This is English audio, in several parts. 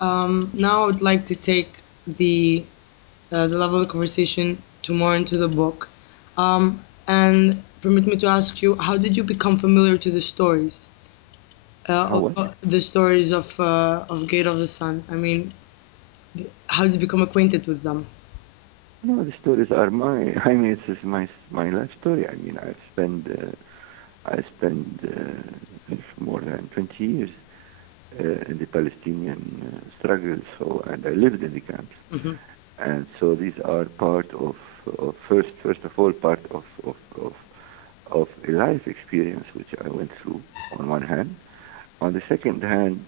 Now I would like to take the level of conversation to more into the book, and permit me to ask you, how did you become familiar to the stories, How what? the stories of Gate of the Sun? I mean, how did you become acquainted with them? No, the stories are my. I mean, it's just my life story. I mean, I spent more than 20 years in the Palestinian struggle. So, and I lived in the camps, Hmm. and so these are part of first of all, part of a life experience which I went through. On one hand, on the second hand,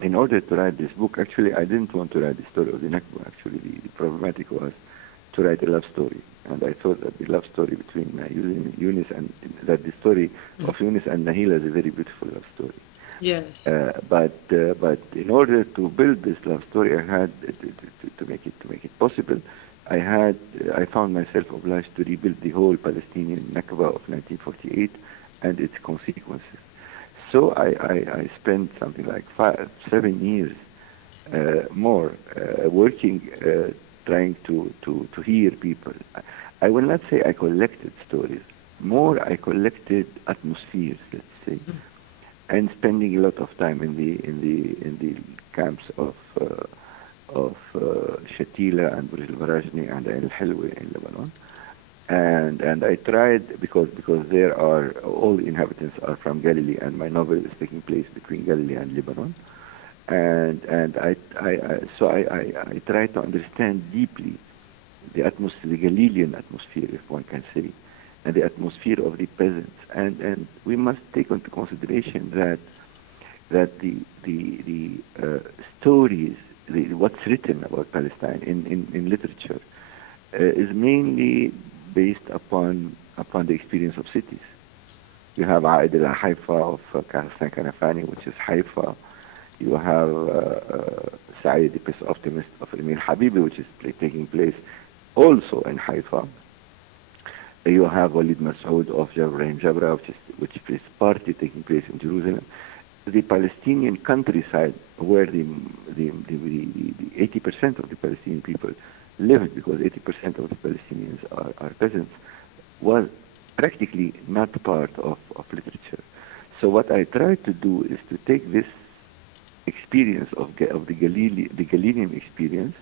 in order to write this book, actually, I didn't want to write the story of the Nakba. Actually, the problematic was to write a love story. And I thought that the love story between Yunus and that the story of Yunus and Nahila is a very beautiful love story. Yes. But in order to build this love story, I had to make it possible. I found myself obliged to rebuild the whole Palestinian Nakba of 1948 and its consequences. So I spent something like 7 years more working, trying to hear people. I will not say I collected stories. More, I collected atmospheres, let's say, and spending a lot of time in the camps of Shatila and Burj al-Barajni and Al Hilwa in Lebanon. And I tried because there are all the inhabitants are from Galilee, and my novel is taking place between Galilee and Lebanon, and I try to understand deeply the atmosphere, the Galilean atmosphere, if one can say, and the atmosphere of the peasants, and we must take into consideration that the stories, what's written about Palestine in literature, is mainly based upon the experience of cities. You have Aid al-Haifa of Hassan Kanafani, which is Haifa. You have Saeed, the peace optimist of Emir Habibi, which is taking place also in Haifa. You have Walid Masoud of Ibrahim Jabra, which is partly taking place in Jerusalem. The Palestinian countryside, where the 80% of the Palestinian people lived, because 80% of the Palestinians are peasants, was practically not part of literature. So what I try to do is to take this experience of the Galilean experience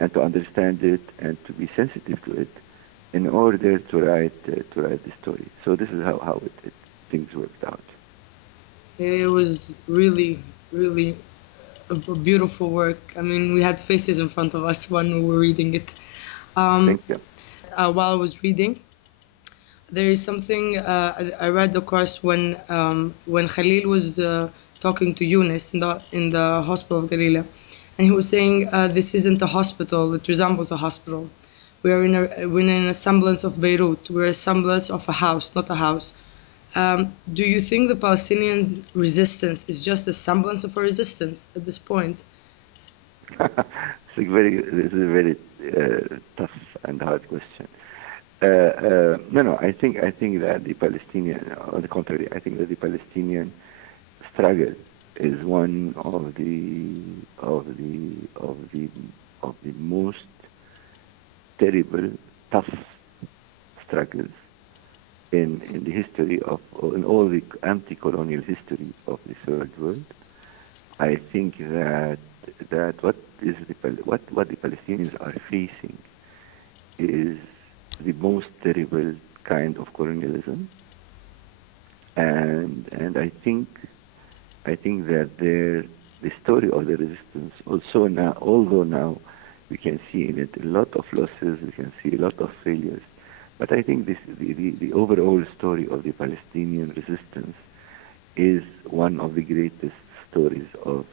and to understand it and to be sensitive to it in order to write the story. So this is how things worked out. It was really, really a beautiful work. I mean, we had faces in front of us when we were reading it. Thank you. While I was reading, there is something I read, of course, when Khalil was talking to Yunus in the hospital of Galila, and he was saying, "This isn't a hospital; it resembles a hospital. We're in a semblance of Beirut. We're a semblance of a house, not a house." Do you think the Palestinian resistance is just a semblance of a resistance at this point? This is a very tough and hard question. No. I think that the Palestinian, on the contrary, I think that the Palestinian struggle is one of the most terrible, tough struggles in the history in all the anti-colonial history of the third world. I think that what the Palestinians are facing is the most terrible kind of colonialism, and I think that the story of the resistance also now, although now we can see in it a lot of losses, we can see a lot of failures, but I think the overall story of the Palestinian resistance is one of the greatest stories of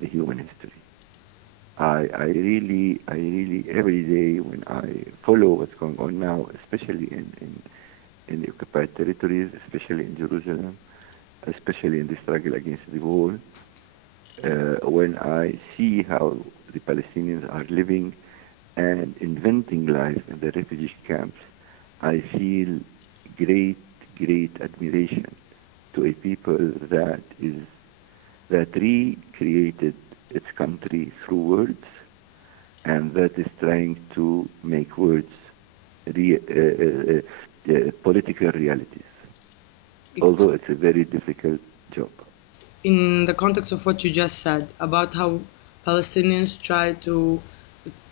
the human history. I really, every day when I follow what's going on now, especially in the occupied territories, especially in Jerusalem, especially in the struggle against the wall, when I see how the Palestinians are living and inventing life in the refugee camps, I feel great, great admiration to a people that recreated its country through words, and that is trying to make words political realities, although it's a very difficult job. In the context of what you just said about how Palestinians try to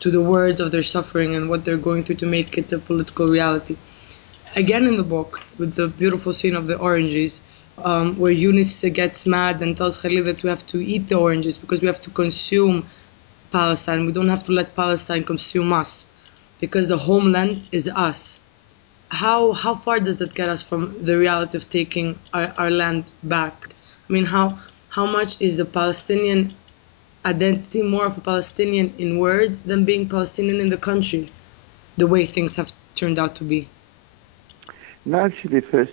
the words of their suffering and what they're going through to make it a political reality. Again, in the book, with the beautiful scene of the oranges, where Eunice gets mad and tells Khalil that we have to eat the oranges because we have to consume Palestine. We don't have to let Palestine consume us because the homeland is us. How far does that get us from the reality of taking our land back? I mean, how much is the Palestinian identity more of a Palestinian in words than being Palestinian in the country, the way things have turned out to be? No, actually, first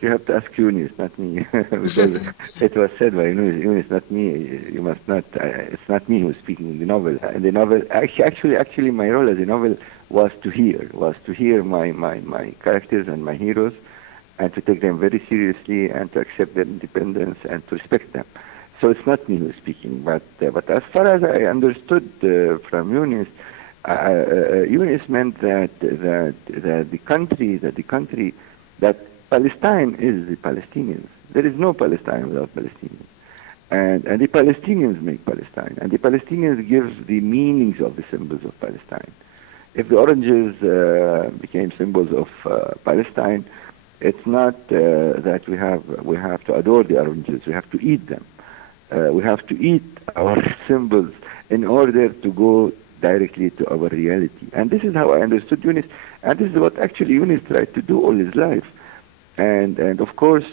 you have to ask Yunus, not me, because it was said by Yunus, not me. You must not. It's not me who's speaking in the novel. In the novel, actually, my role as a novel was to hear my characters and my heroes, and to take them very seriously, and to accept their independence, and to respect them. So it's not me who's speaking, but as far as I understood from Yunus. Yunus meant that Palestine is the Palestinians. There is no Palestine without Palestinians, and the Palestinians make Palestine, and the Palestinians give the meanings of the symbols of Palestine. If the oranges became symbols of Palestine, it's not that we have to adore the oranges. We have to eat them. We have to eat our symbols in order to go directly to our reality. And this is how I understood Yunus, and this is what actually Yunus tried to do all his life. And of course,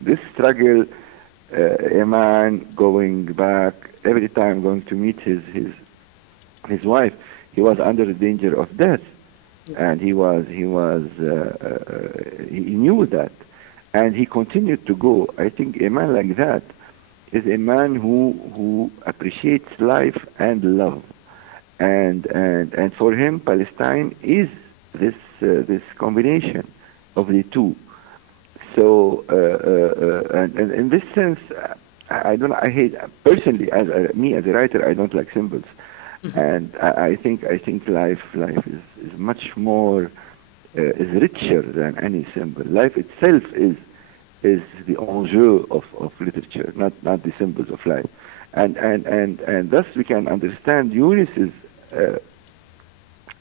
this struggle, a man going back every time going to meet his wife, he was under the danger of death, and he knew that, and he continued to go. I think a man like that is a man who appreciates life and love, and for him Palestine is this combination of the two. So and in this sense, I hate personally as a writer, I don't like symbols, and I think life is much more is richer than any symbol. Life itself is the enjeu of literature, not the symbols of life. And thus we can understand Yunus's a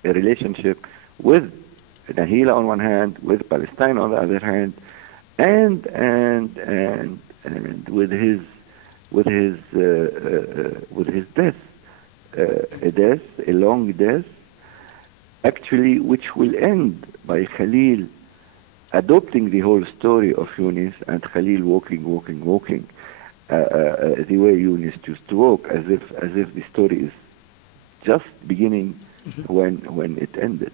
relationship with Nahila on one hand, with Palestine on the other hand, and with his death, a long death, actually, which will end by Khalil adopting the whole story of Yunus, and Khalil walking, the way Yunus used to walk, as if the story is just beginning when it ended.